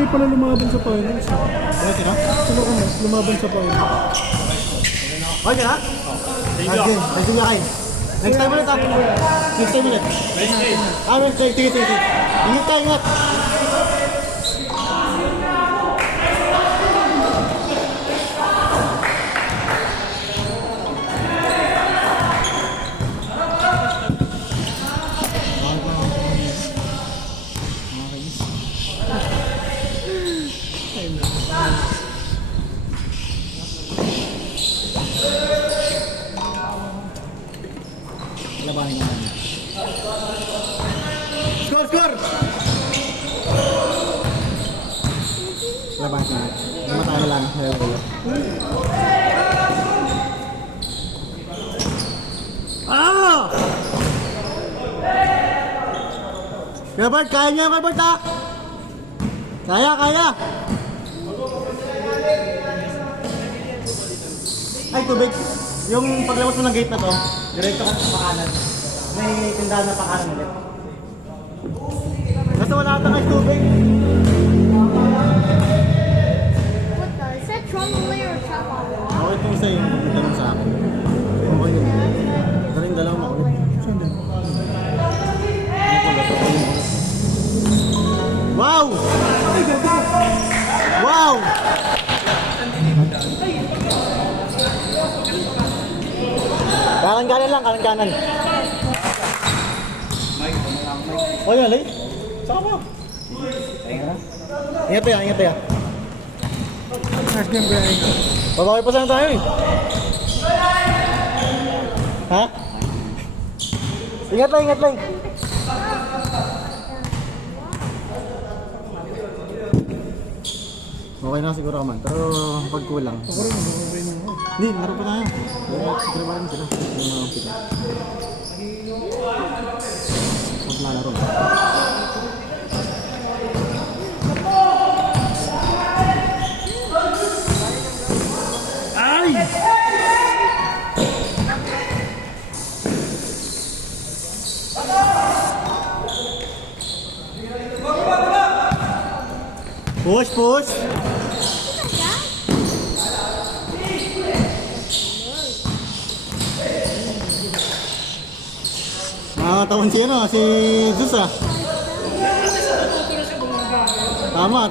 Kami pala lumaban sa finals. Ano tira? Sino kami lumaban sa finals? Okay na? Okay, nandun na kayo. Next time ulit ah. Next time ulit. Next time. Sige. Ingat ka, ingat. Labanin naman. Score! Labanin naman. Namatay lang. Ah! Kuya Bart, kaya niya Kuya Bart ha? Kaya! Ay, tubig. Yung paglabas mo ng gate na to, diretso ka sa pakanan. May tindahan na pakanan ulit. Kasi wala ata kayo tubig. What the? Is that Trombley or Trombley? Okay itong isa yung tanong sa akin. Okay yun. Daling dalawang makulit. Wow! Wow! Kanan lang, kanan. Oh, yan, late. Saka mo. Ingat pa ya. Last game ba yan? Babawi pa sana tayo eh. Ha? Ingat lang. Okay na siguro man, pero pag kulang. Hindi, laro pa tayo. Siguro ba rin sila? Yung mga kita. Huwag lalaro. Ay! Push! Tawon si si Zeus ah. Tama.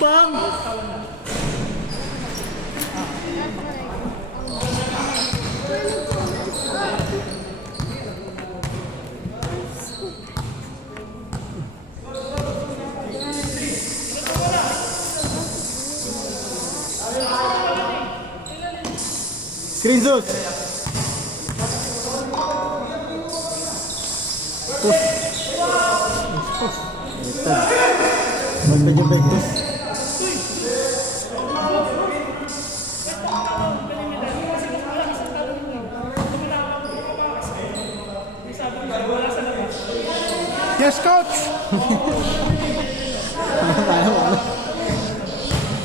Bang! Screen Zeus! Push! Basta yung push! Yes, coach!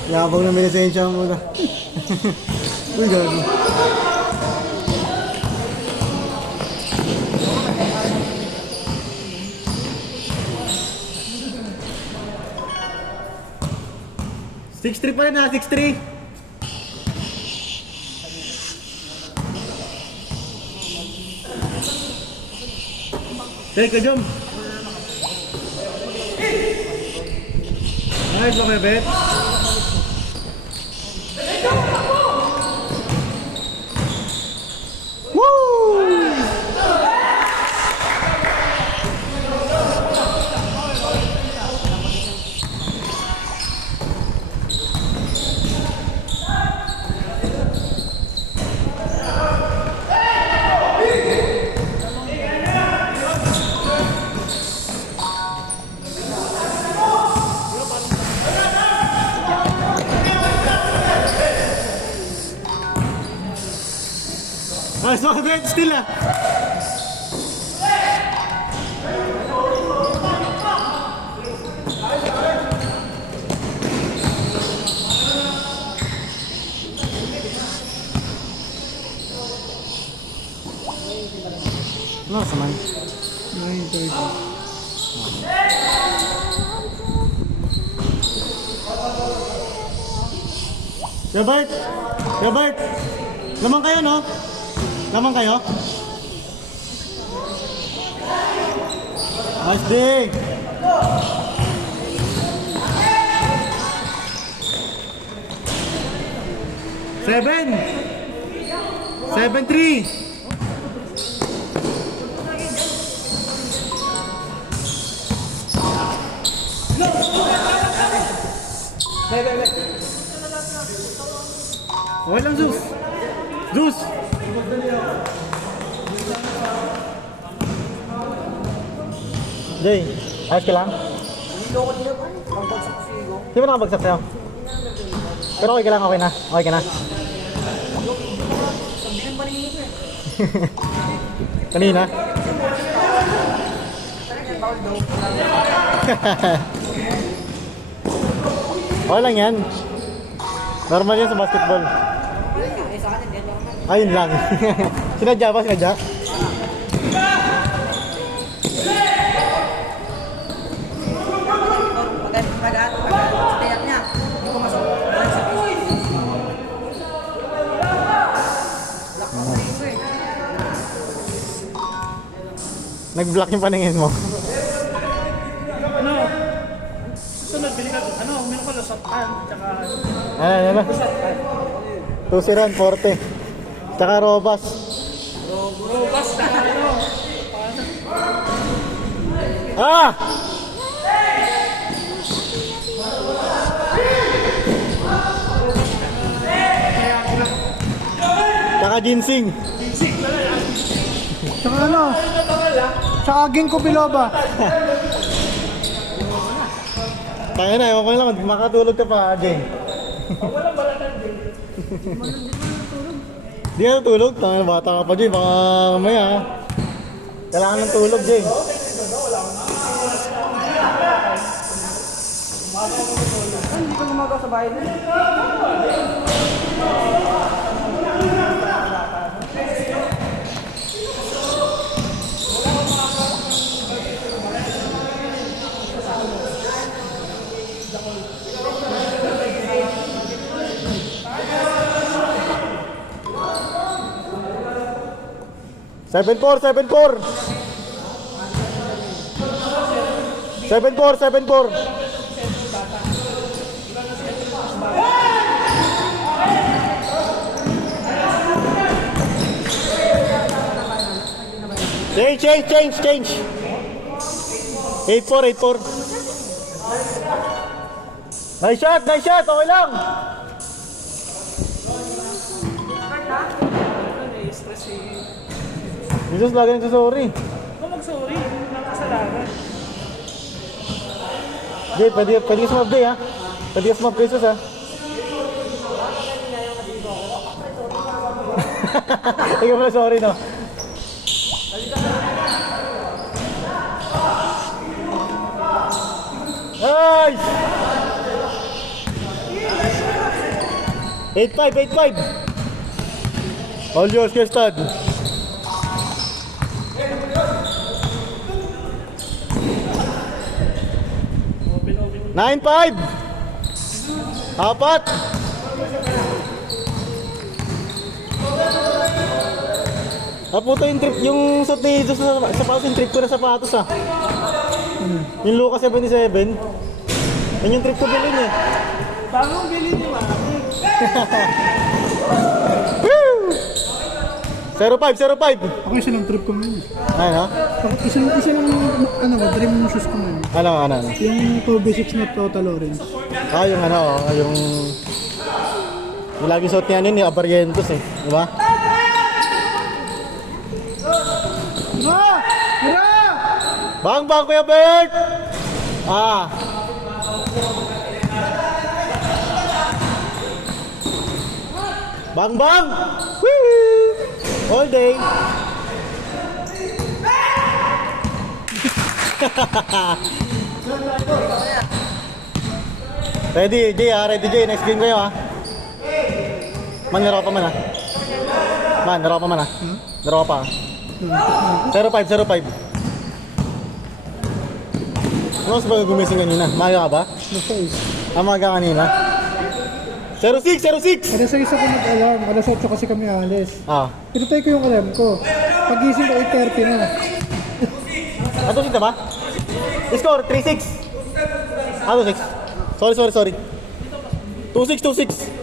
Yabang na may lisensya muna. Uy, gago. Six-3 pa rin ha, 6-3. Teka, jump. Nice, okay, bet. Nice, okay, bet. Still ah. Ano sa man? 9:30. Robert! Robert! Lamang kayo, no? Lamang kayo? Nice dig! Seven! 7-3! Okay lang, Zeus! Zeus! Jay, ayos ka lang? Di ba nakabagsak sa'yo? Pero okay ka lang, okay na? Okay ka na? Kanina? Okay lang yan. Normal yan sa basketball. Ayun lang. Sinadya ba? Sinadya? Pag-stay niya, hindi ko masok. Nag-block yung paningin mo. Ano? Susunod, bili ka, uminom ko lasatan, tsaka Ano? Tusiran, Forte. Tsaka Robas. robas na Ah! Tsaka ginseng. Tsaka ano? Tsaka ginkgo biloba. Kaya na, ewan ko lang, makatulog ka pa, Jay. Di ka natulog? Tanga na, bata ka pa, Jay. Baka mamaya, ha? Kailangan ng tulog, Jay. Hindi ko gumagawa sa bahay niya. Seven four. 7-4. Change. 8-4. Nice shot. Okay lang. Jesus, lagi nagsasorry. Kung mag-sorry, nakasalanan. Jay, pwede ka sumab, Jay, ha? Pwede ka sumab, Jesus, ha? Ikaw pala, sorry, no? Nice! 8-5. All yours, Kestad. Nine, 5. Apat. Puto yung trip, yung suit ni Jesus sa sapatos, yung trip ko na sapatos, ah. Yung Lucas 77. Yan yung trip ko bilhin, eh. Bagong bili ni Mami. 0-5. Ako isa lang trip ko ngayon. Ano? Isa lang dream ng shoes ko ngayon. Ano? Yung Kobe 6 na Total Orange. Yung yung laging suot niya yun, yung Abarrientos, eh. Diba? Hira! Bang, Kuya Bert! Bang! Woo! All day! Ready, Jay, ha? Ready, Jay. Next game kayo, ha? Man, laro pa man, ha? Man, laro pa man, ha? Laro pa, ha? 05. Ano sa ba gumising kanina? Maga ka ba? Nasa is. Maga kanina? 06! Alas 6 ako nag-alarm. Alas 8 kasi kami alis. Pinatay ko yung alarm ko. Pagising ko 8:30 na. Ato sita ba? Score, 3-6. 2-6. Sorry. 2-6.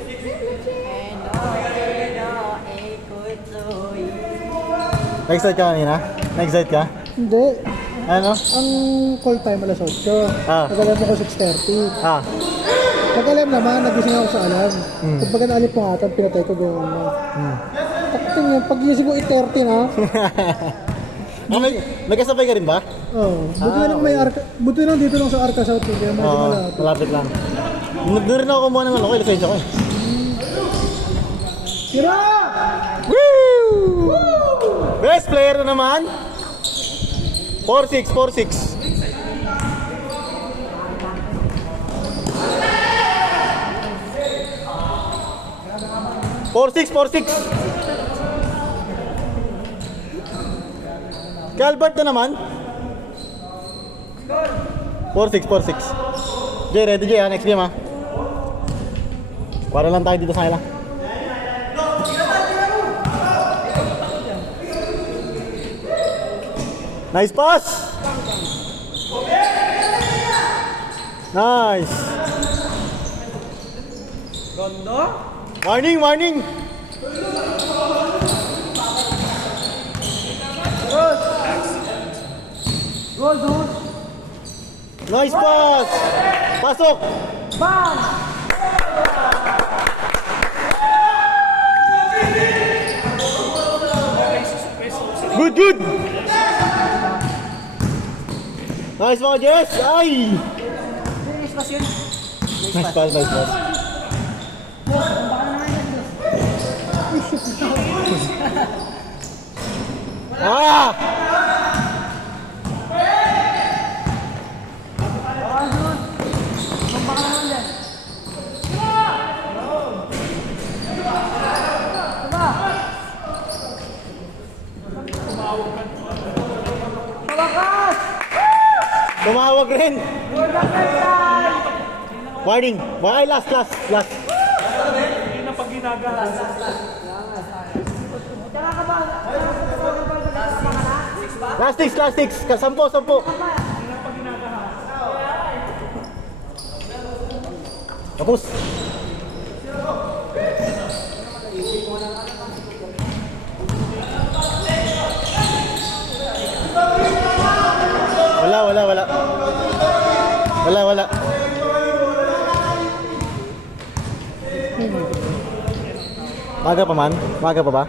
Nag-excite ka kanina? Nag-excite ka? Hindi. Ano? Ang call time alas 8. Nag-alarm ako 6:30. Nag-alarm naman, nagising ako sa alarm. Kumbaga naalip ko nga ata, pinatay ko gawin mo. Takting yun, pagising ko 8:30 na. May kasabay ka rin ba? Oo. Buti lang dito lang sa Arca South. Kaya medyo malapit. Malapit lang. Doon rin ako kumuha ng lisensya ko eh. Tira! Woo! Best player na naman. 4-6. 4-6. Calvert na naman. 4-6. Jay, ready Jay ha? Next game ha? Para lang tayo dito sa kanila. Nice pass! Nice! Warning! Nice pass! Pasok! Good! Nice mga Jess! Ay! Nice pass. Tumawag rin! Warning! Ay, last! Last six! Sampo! Tapos! Wala. Maga pa ba?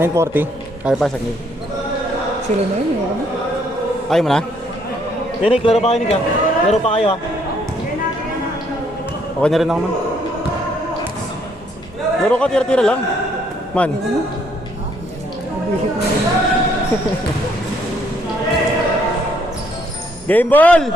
9:40. Kaya pa sa game. Sila na yun. Ano? Ayaw mo na? Yanik, laro pa kayo. Laro pa kayo ha. Okay na rin ako man. Laro ka, tira-tira lang. Man. Nabisit na rin. Game ball!